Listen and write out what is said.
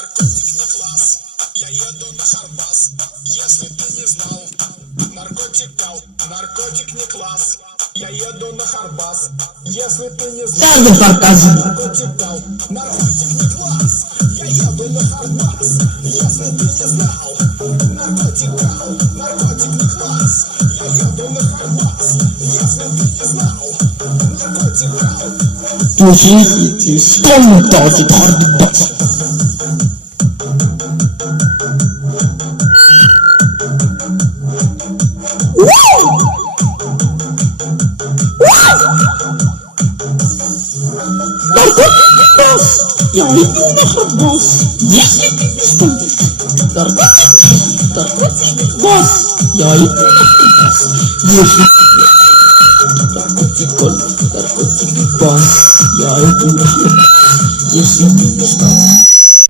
Наркотик не класс, я еду на Харбас. Если ты не знал, наркотик не класс. Я еду на Харбас. Если ты не знал, Це показує. наркотик не класс. Я еду на Харбас. Если ты не знал, наркотик не класс. Я еду на Харбас. Если ты не знал, Слушайте, что този Харбас? Я иду на Харбас. Если ты не знаешь, наркотик бас. Я иду на Харбас. Если наркотик бас. Я иду на Харбас. Если ты не знаешь.